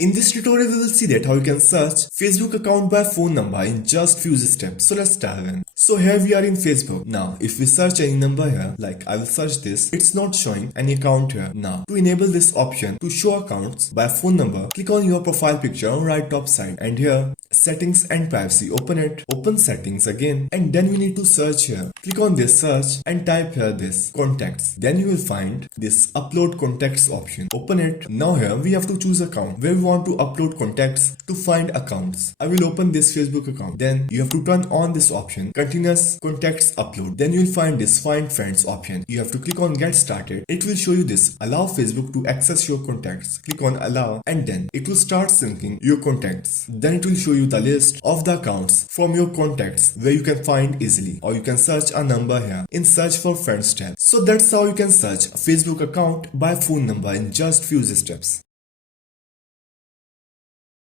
In this tutorial, we will see that how you can search Facebook account by phone number in just few steps. So let's dive in. So here we are in Facebook. Now, if we search any number here, like I will search this, it's not showing any account here. Now, to enable this option to show accounts by phone number, click on your profile picture on right top side, and here settings and privacy, open it, open settings again, and then you need to search here. Click on this search and type here this contacts. Then you will find this upload contacts option. Open it. Now here we have to choose account where we want to upload contacts to find accounts. I will open this Facebook account. Then you have to turn on this option, continuous contacts upload. Then you will find this find friends option. You have to click on get started. It will show you this allow Facebook to access your contacts. Click on allow and then it will start syncing your contacts. Then it will show you the list of the accounts from your contacts where you can find easily, or you can search a number here in search for friends tab. So that's how you can search a Facebook account by phone number in just few steps.